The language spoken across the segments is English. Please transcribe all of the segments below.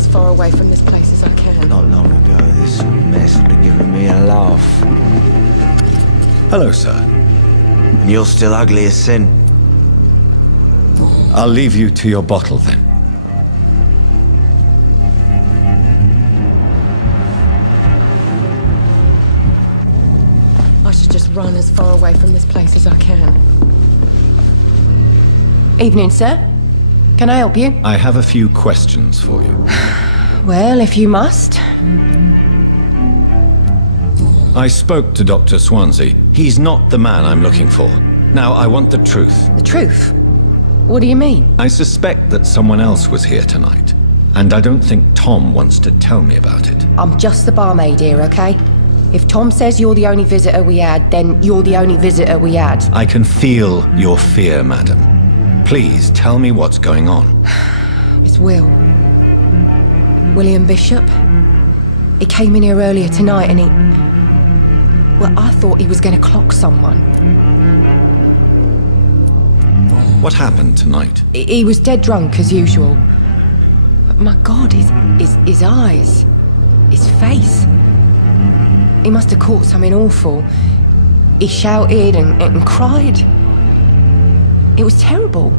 as far away from this place as I can. Not long ago, this mess would have given me a laugh. Hello, sir. And you're still ugly as sin. I'll leave you to your bottle, then. I should just run as far away from this place as I can. Evening, sir. Can I help you? I have a few questions for you. Well, if you must. I spoke to Dr. Swansea. He's not the man I'm looking for. Now, I want the truth. The truth? What do you mean? I suspect that someone else was here tonight, and I don't think Tom wants to tell me about it. I'm just the barmaid here, okay? If Tom says you're the only visitor we had, then you're the only visitor we had. I can feel your fear, madam. Please tell me what's going on. It's Will. William Bishop. He came in here earlier tonight and he... Well, I thought he was going to clock someone. What happened tonight? He was dead drunk, as usual. But my God, his eyes. His face. He must have caught something awful. He shouted and cried. It was terrible.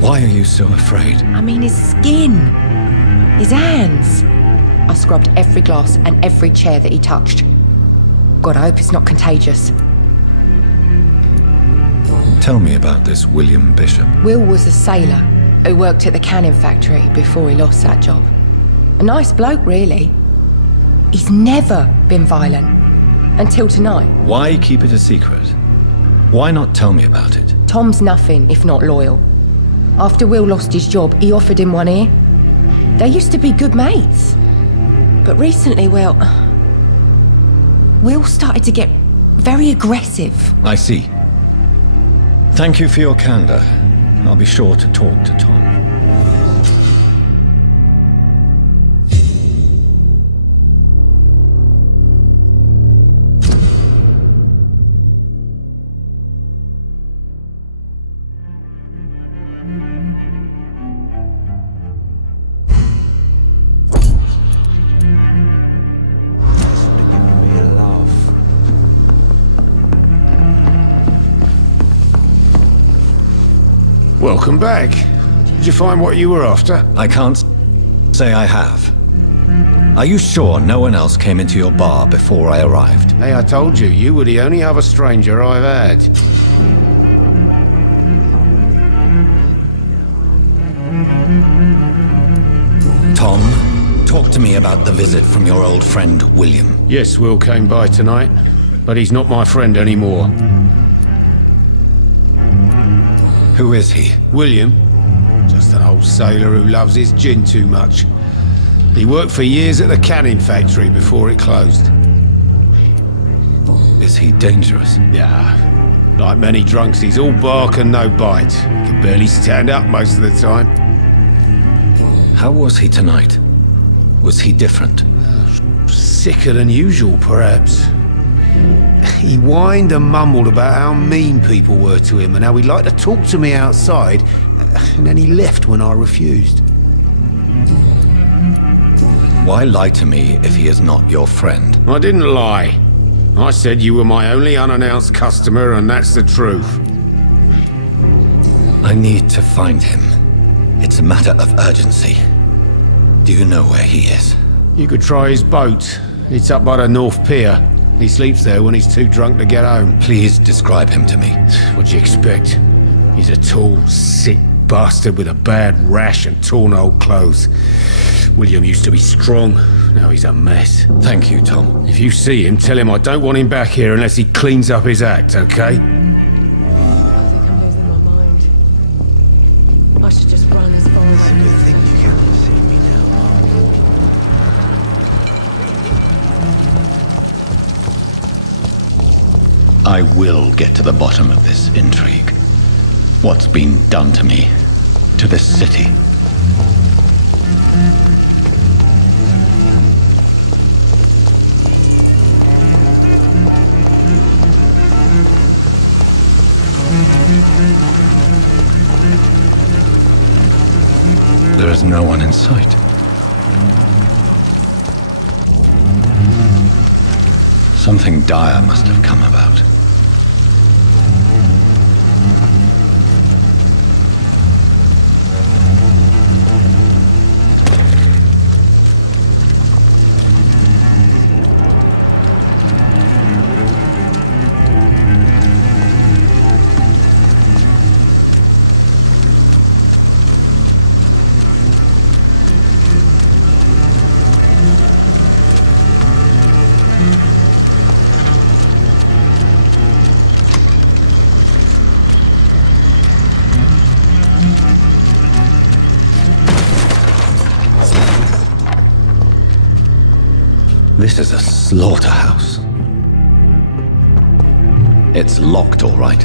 Why are you so afraid? I mean, his skin. His hands. I scrubbed every glass and every chair that he touched. God, I hope it's not contagious. Tell me about this William Bishop. Will was a sailor who worked at the canning factory before he lost that job. A nice bloke, really. He's never been violent. Until tonight. Why keep it a secret? Why not tell me about it? Tom's nothing if not loyal. After Will lost his job, he offered him one ear. They used to be good mates. But recently, well... Will started to get very aggressive. I see. Thank you for your candor. I'll be sure to talk to Tom. Welcome back. Did you find what you were after? I can't say I have. Are you sure no one else came into your bar before I arrived? Hey, I told you, you were the only other stranger I've had. Tom, talk to me about the visit from your old friend, William. Yes, Will came by tonight, but he's not my friend anymore. Who is he? William? Just an old sailor who loves his gin too much. He worked for years at the canning factory before it closed. Is he dangerous? Yeah. Like many drunks, he's all bark and no bite. He can barely stand up most of the time. How was he tonight? Was he different? Sicker than usual, perhaps. He whined and mumbled about how mean people were to him and how he'd like to talk to me outside, and then he left when I refused. Why lie to me if he is not your friend? I didn't lie. I said you were my only unannounced customer, and that's the truth. I need to find him. It's a matter of urgency. Do you know where he is? You could try his boat. It's up by the North Pier. He sleeps there when he's too drunk to get home. Please describe him to me. What'd you expect? He's a tall, sick bastard with a bad rash and torn old clothes. William used to be strong. Now he's a mess. Thank you, Tom. If you see him, tell him I don't want him back here unless he cleans up his act, okay? I think I'm losing my mind. I should just run as far away It's a good thing you can't see me now. I will get to the bottom of this intrigue. What's been done to me, to this city? There is one in sight. Something dire must have come about. This is a slaughterhouse. It's locked, all right.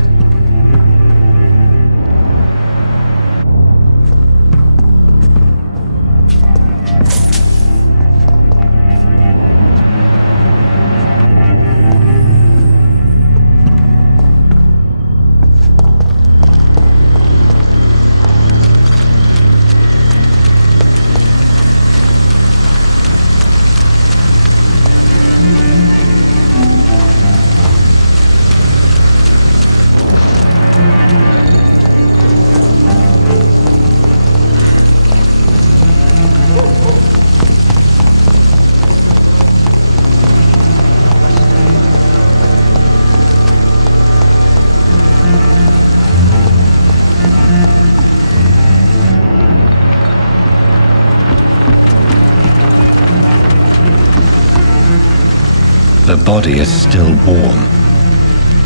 The body is still warm.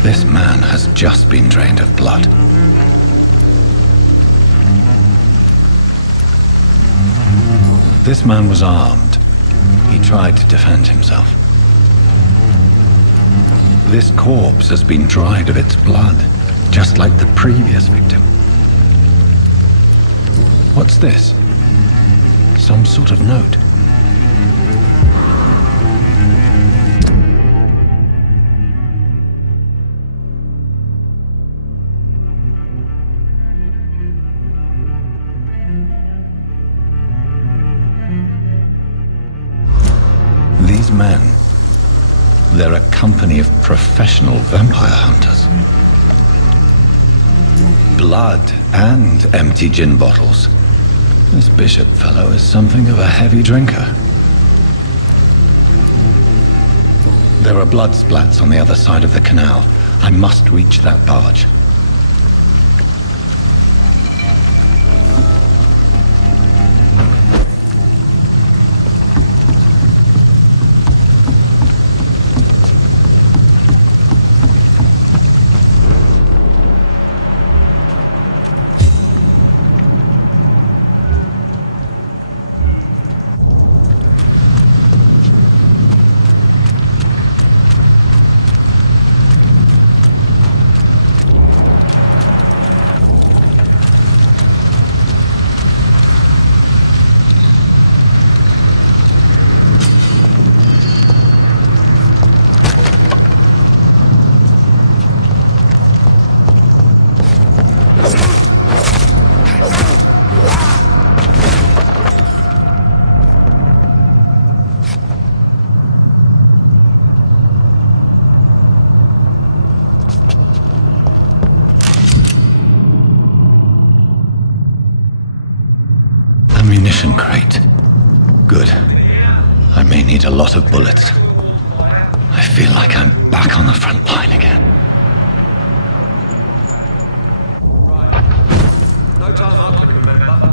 This man has just been drained of blood. This man was armed. He tried to defend himself. This corpse has been dried of its blood, just like the previous victim. What's this? Some sort of note. These men, they're a company of professional vampire hunters. Blood and empty gin bottles. This Bishop fellow is something of a heavy drinker. There are blood splats on the other side of the canal. I must reach that barge. Ammunition crate. Good. I may need a lot of bullets. I feel like I'm back on the front line again. Right. No time I can remember.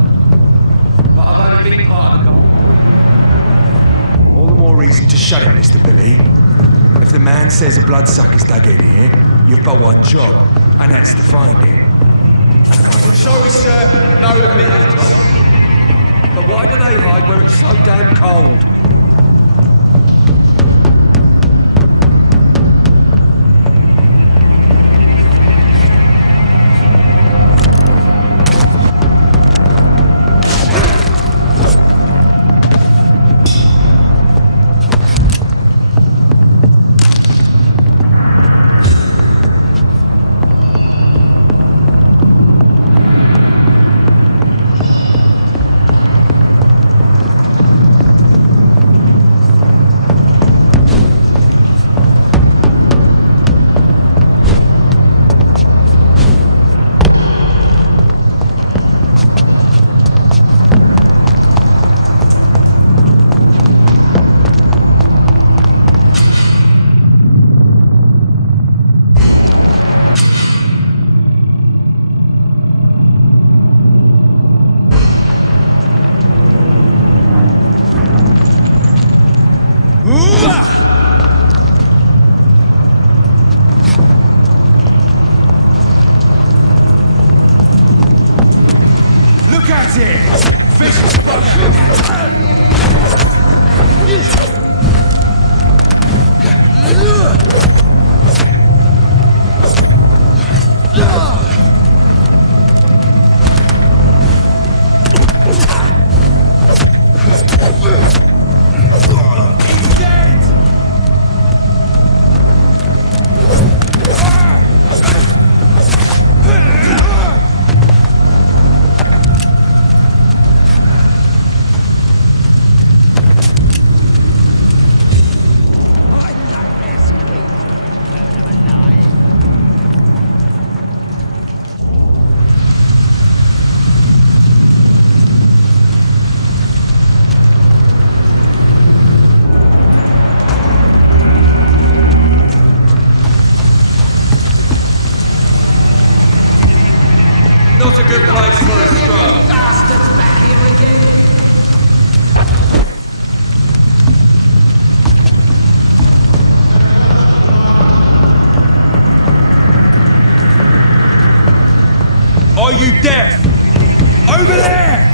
But I've only been part of the goal. All the more reason to shut it, Mr. Billy. If the man says a bloodsucker's dug in here, you've but one job, and that's to find it. Sorry, sir. No admittance. But why do they hide where it's so damn cold? That's it! Fist Not a good place for a stroll. Bastards back here again. Are you deaf? Over there!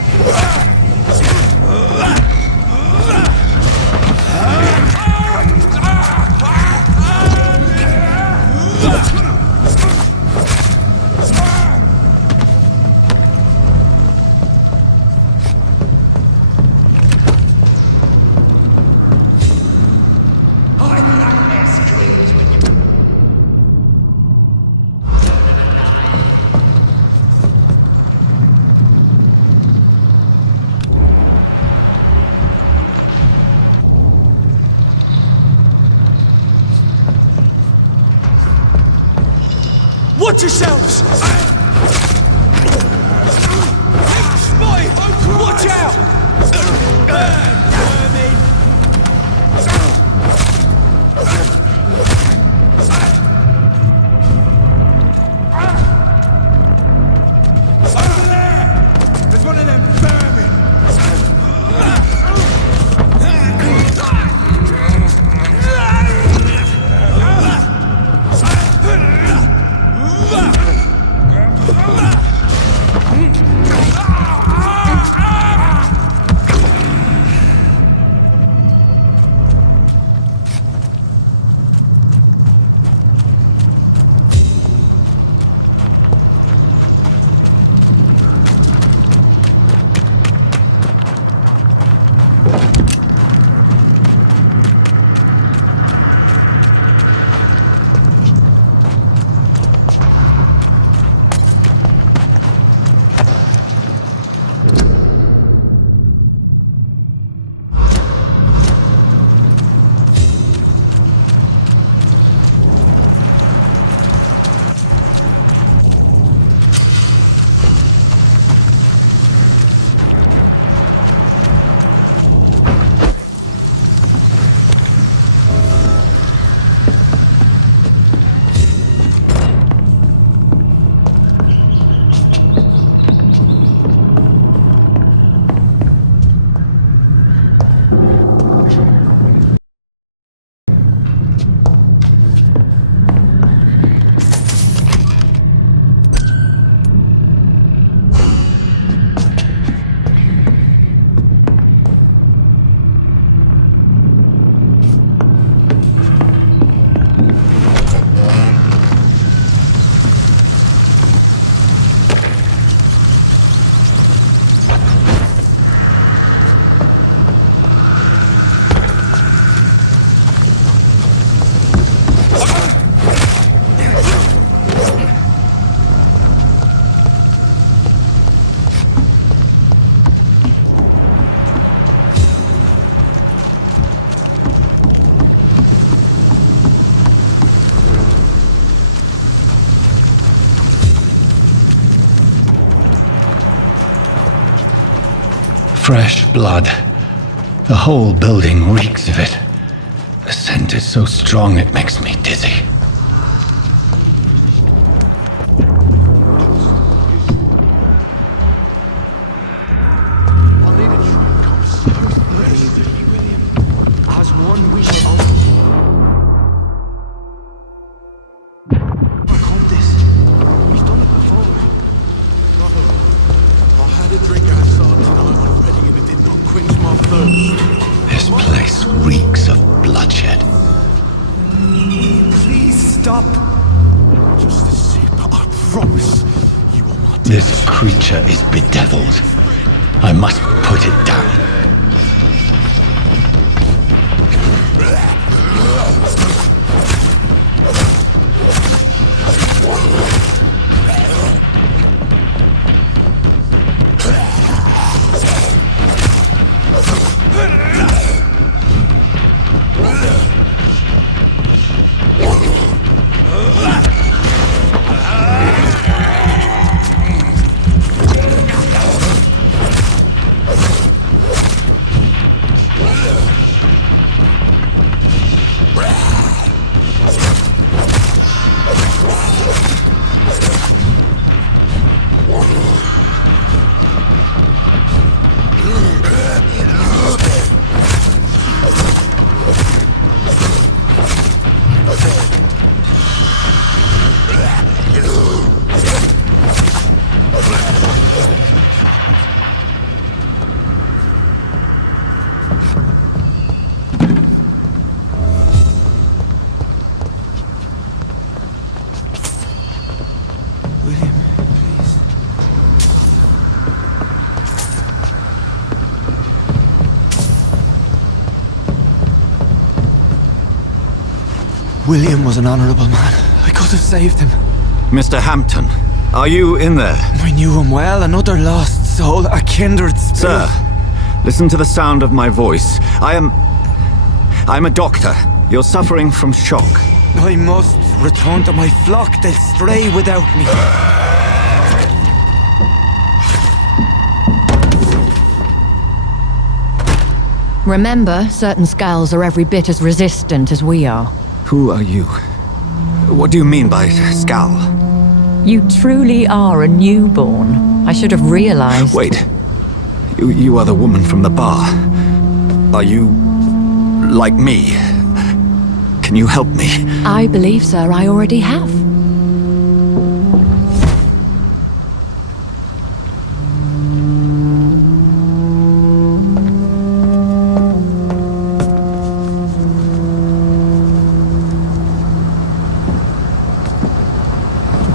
Watch yourselves! Spy! Watch out! Over there! There's one of them vermin! Fresh blood. The whole building reeks of it. The scent is so strong it makes me dizzy. As one wish overcome this. We've done it before. I had a drink out Stop! Just a sip, I promise you will not. This creature is bedeviled. I must put it down. William, please. William was an honourable man. I could have saved him. Mr. Hampton, are you in there? I knew him well, another lost soul, a kindred spirit. Sir, listen to the sound of my voice. I'm a doctor. You're suffering from shock. I must return to my flock. They'll stray without me. Remember, certain skulls are every bit as resistant as we are. Who are you? What do you mean by skull? You truly are a newborn. I should have realized. Wait. You are the woman from the bar. Are you like me? Can you help me? I believe, sir, I already have.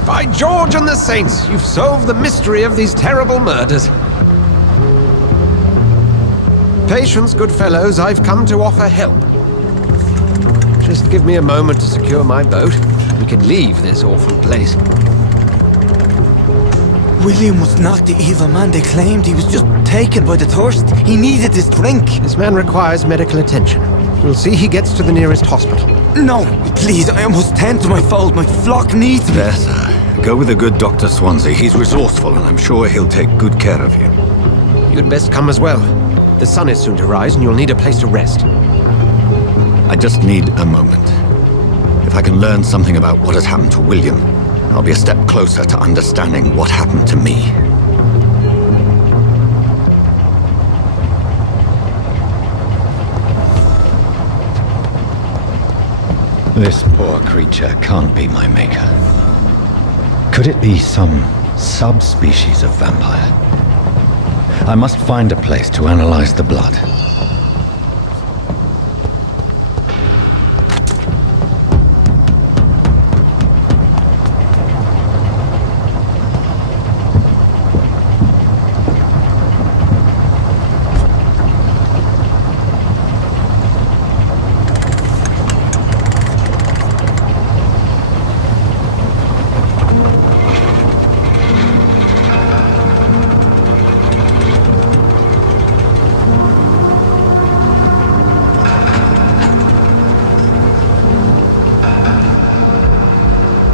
By George and the Saints, you've solved the mystery of these terrible murders. Patience, good fellows, I've come to offer help. Just give me a moment to secure my boat. We can leave this awful place. William was not the evil man they claimed. He was just taken by the thirst. He needed this drink. This man requires medical attention. We'll see he gets to the nearest hospital. No, please, I must tend to my fold. My flock needs me. There, sir. Go with the good Dr. Swansea. He's resourceful, and I'm sure he'll take good care of you. You'd best come as well. The sun is soon to rise, and you'll need a place to rest. I just need a moment. If I can learn something about what has happened to William, I'll be a step closer to understanding what happened to me. This poor creature can't be my maker. Could it be some subspecies of vampire? I must find a place to analyze the blood.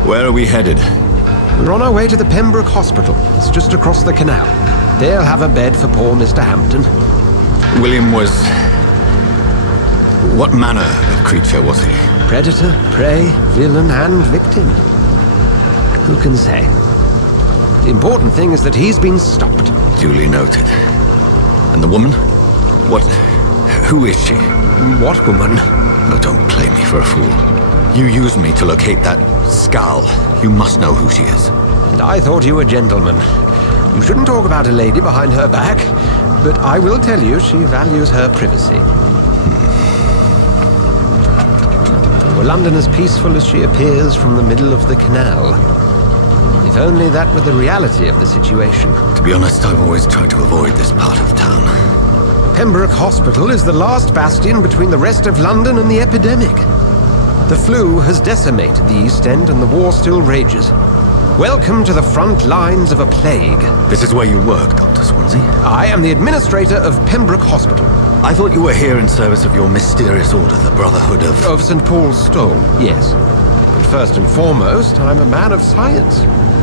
Where are we headed? We're on our way to the Pembroke Hospital. It's just across the canal. They'll have a bed for poor Mr. Hampton. William was... What manner of creature was he? Predator, prey, villain, and victim. Who can say? The important thing is that he's been stopped. Duly noted. And the woman? What... Who is she? What woman? Oh, don't play me for a fool. You used me to locate that skull. You must know who she is. And I thought you a gentleman. You shouldn't talk about a lady behind her back, but I will tell you she values her privacy. Well, London as peaceful as she appears from the middle of the canal. If only that were the reality of the situation. To be honest, I've always tried to avoid this part of town. Pembroke Hospital is the last bastion between the rest of London and the epidemic. The flu has decimated the East End and the war still rages. Welcome to the front lines of a plague. This is where you work, Dr. Swansea? I am the administrator of Pembroke Hospital. I thought you were here in service of your mysterious order, the Brotherhood of... Of St. Paul's Stole, yes. But first and foremost, I'm a man of science.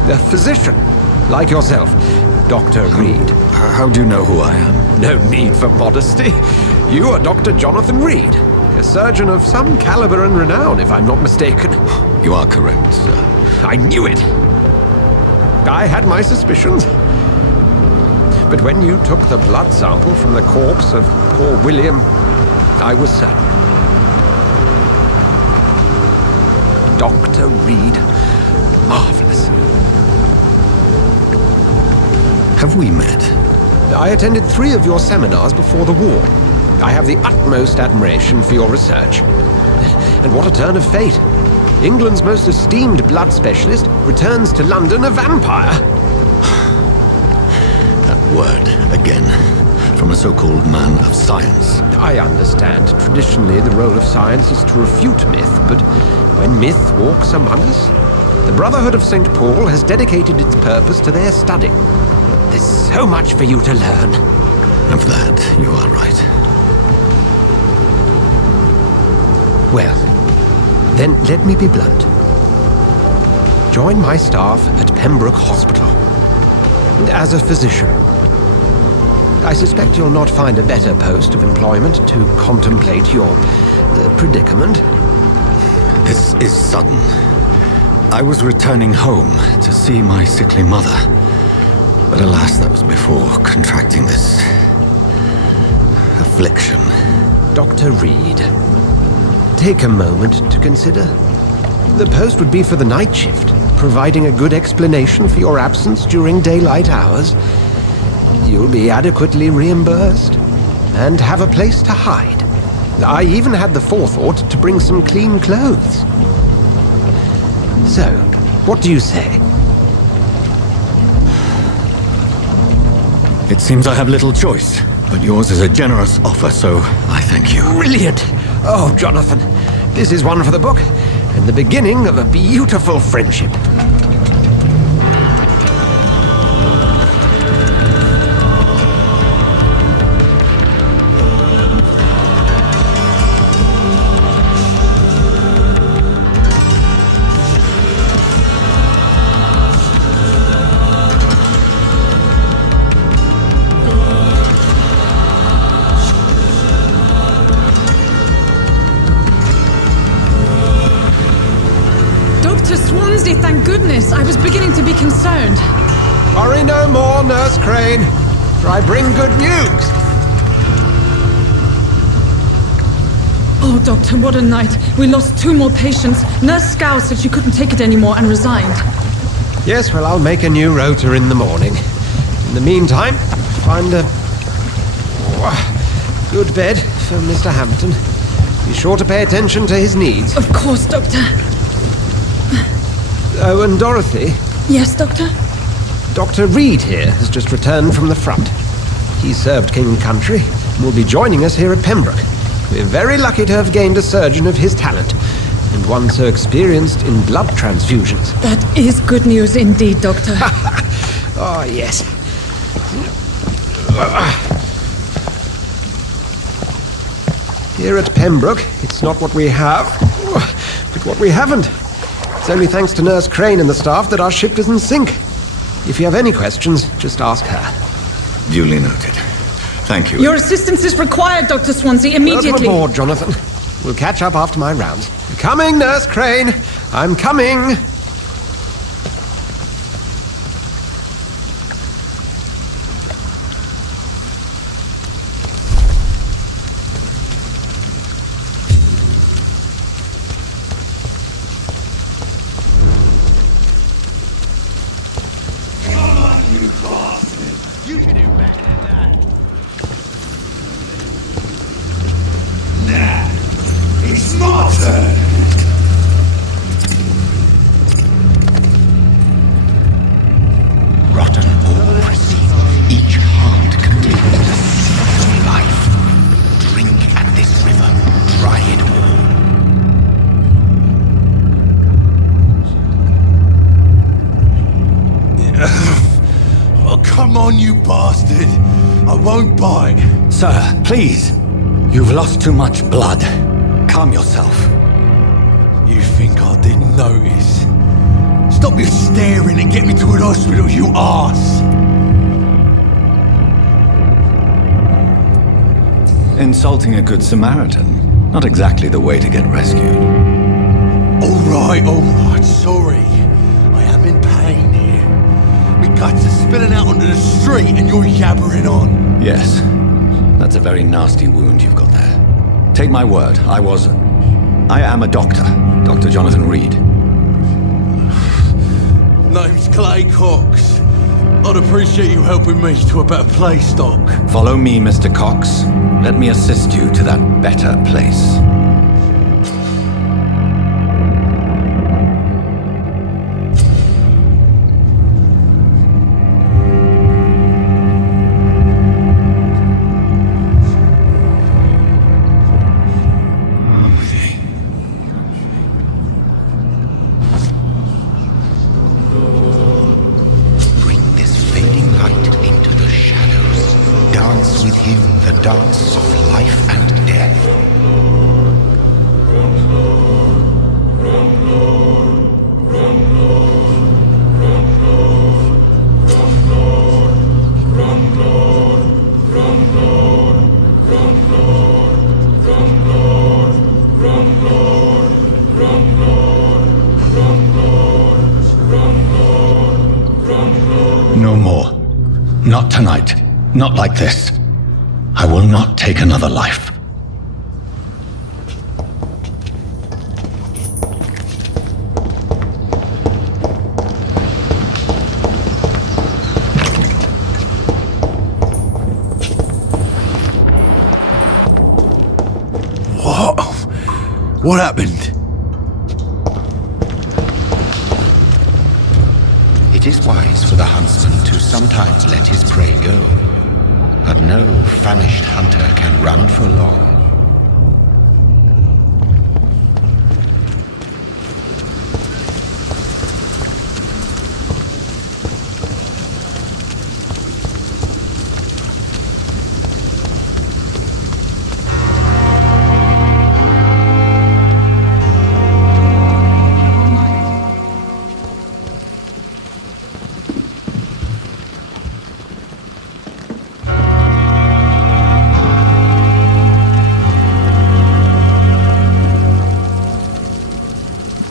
A physician, like yourself, Dr. Reed. How do you know who I am? No need for modesty. You are Dr. Jonathan Reed, a surgeon of some caliber and renown, if I'm not mistaken. You are correct, sir. I knew it. I had my suspicions. But when you took the blood sample from the corpse of poor William, I was certain. Dr. Reed. Marvelous. Have we met? I attended 3 of your seminars before the war. I have the utmost admiration for your research. And what a turn of fate. England's most esteemed blood specialist returns to London a vampire. That word, again, from a so-called man of science. I understand. Traditionally, the role of science is to refute myth, but when myth walks among us, the Brotherhood of St. Paul has dedicated its purpose to their study. There's so much for you to learn. Of that, you are right. Well, then let me be blunt. Join my staff at Pembroke Hospital. As a physician. I suspect you'll not find a better post of employment to contemplate your predicament. This is sudden. I was returning home to see my sickly mother. But alas, that was before contracting this affliction. Dr. Reed, take a moment to consider. The post would be for the night shift, providing a good explanation for your absence during daylight hours. You'll be adequately reimbursed and have a place to hide. I even had the forethought to bring some clean clothes. So, what do you say? It seems I have little choice, but yours is a generous offer, so I thank you. Brilliant! Oh, Jonathan, this is one for the book, and the beginning of a beautiful friendship. Thank goodness. I was beginning to be concerned. Worry no more, Nurse Crane, for I bring good news. Oh, Doctor, what a night. We lost 2 more patients. Nurse Scow said she couldn't take it anymore and resigned. Yes, well, I'll make a new rota in the morning. In the meantime, find a good bed for Mr. Hampton. Be sure to pay attention to his needs. Of course, Doctor. Oh, and Dorothy? Yes, Doctor? Dr. Reed here has just returned from the front. He served King and Country and will be joining us here at Pembroke. We're very lucky to have gained a surgeon of his talent, and one so experienced in blood transfusions. That is good news indeed, Doctor. Oh, yes. Here at Pembroke, it's not what we have, but what we haven't. It's only thanks to Nurse Crane and the staff that our ship doesn't sink. If you have any questions, just ask her. Duly noted. Thank you. Your assistance is required, Dr. Swansea, immediately. Welcome aboard, Jonathan. We'll catch up after my rounds. Coming, Nurse Crane. I'm coming. It's my turn. on, you bastard! I won't bite! Sir, please! You've lost too much blood. Calm yourself. You think I didn't notice? Stop your staring and get me to an hospital, you arse! Insulting a good Samaritan. Not exactly the way to get rescued. Alright, sorry. I am in pain here. My guts are spilling out onto the street and you're yabbering on. Yes. That's a very nasty wound you've got there. Take my word, I am a doctor. Dr. Jonathan Reed. Name's Clay Cox. I'd appreciate you helping me to a better place, Doc. Follow me, Mr. Cox. Let me assist you to that better place. Dance of life and death. No more. Not tonight. Not like this. I will not take another life. What? What happened? It is wise for the huntsman to sometimes let his prey go. But no famished hunter can run for long.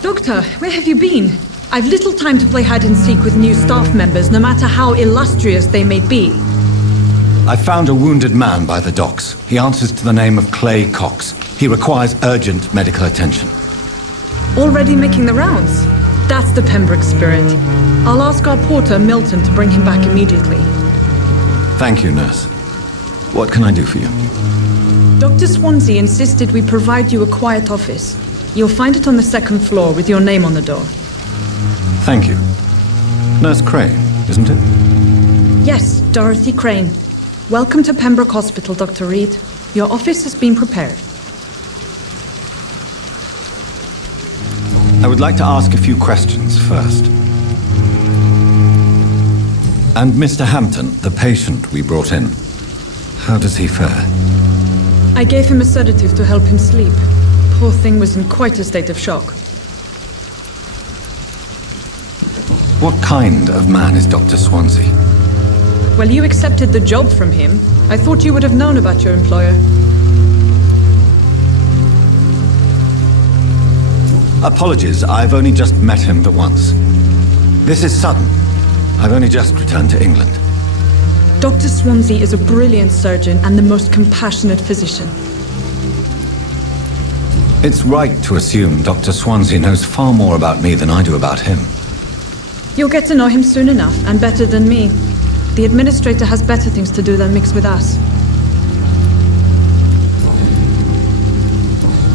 Doctor, where have you been? I've little time to play hide and seek with new staff members, no matter how illustrious they may be. I found a wounded man by the docks. He answers to the name of Clay Cox. He requires urgent medical attention. Already making the rounds? That's the Pembroke spirit. I'll ask our porter, Milton, to bring him back immediately. Thank you, nurse. What can I do for you? Dr. Swansea insisted we provide you a quiet office. You'll find it on the second floor with your name on the door. Thank you. Nurse Crane, isn't it? Yes, Dorothy Crane. Welcome to Pembroke Hospital, Dr. Reed. Your office has been prepared. I would like to ask a few questions first. And Mr. Hampton, the patient we brought in, how does he fare? I gave him a sedative to help him sleep. Poor thing was in quite a state of shock. What kind of man is Dr. Swansea? Well, you accepted the job from him. I thought you would have known about your employer. Apologies, I've only just met him the once. This is sudden. I've only just returned to England. Dr. Swansea is a brilliant surgeon and the most compassionate physician. It's right to assume Dr. Swansea knows far more about me than I do about him. You'll get to know him soon enough, and better than me. The administrator has better things to do than mix with us.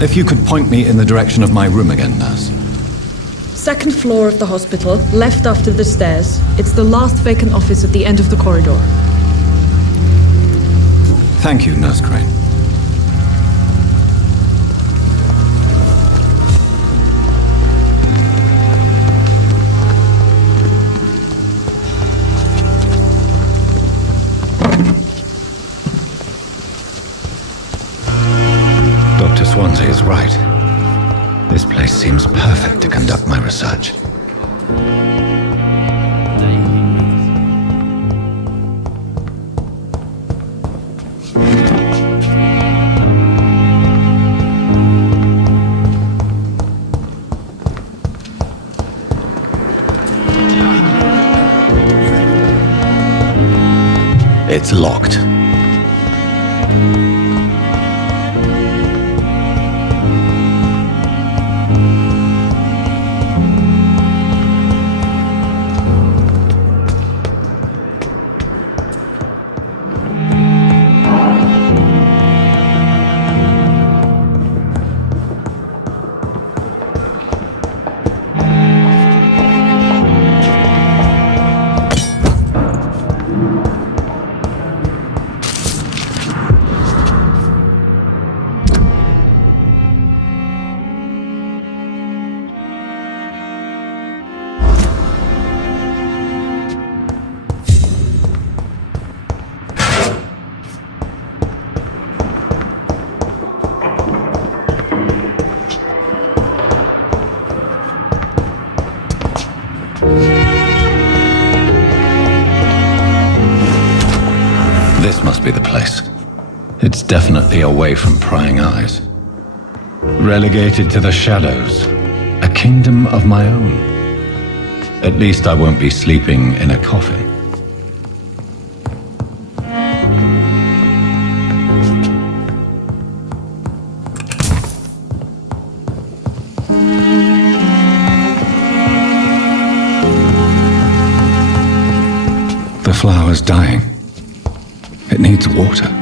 If you could point me in the direction of my room again, nurse. Second floor of the hospital, left after the stairs. It's the last vacant office at the end of the corridor. Thank you, Nurse Crane. It's locked. This must be the place. It's definitely away from prying eyes. Relegated to the shadows. A kingdom of my own. At least I won't be sleeping in a coffin. The flower's dying. It needs water.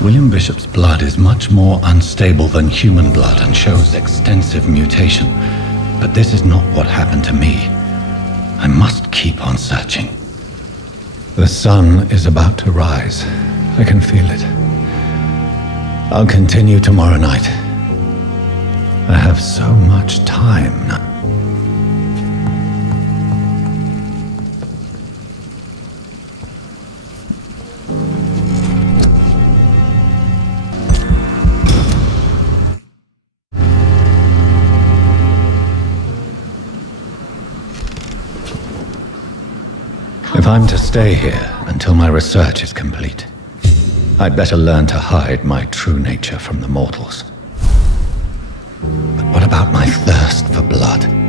William Bishop's blood is much more unstable than human blood and shows extensive mutation. But this is not what happened to me. I must keep on searching. The sun is about to rise. I can feel it. I'll continue tomorrow night. I have so much time now. If I'm to stay here until my research is complete, I'd better learn to hide my true nature from the mortals. But what about my thirst for blood?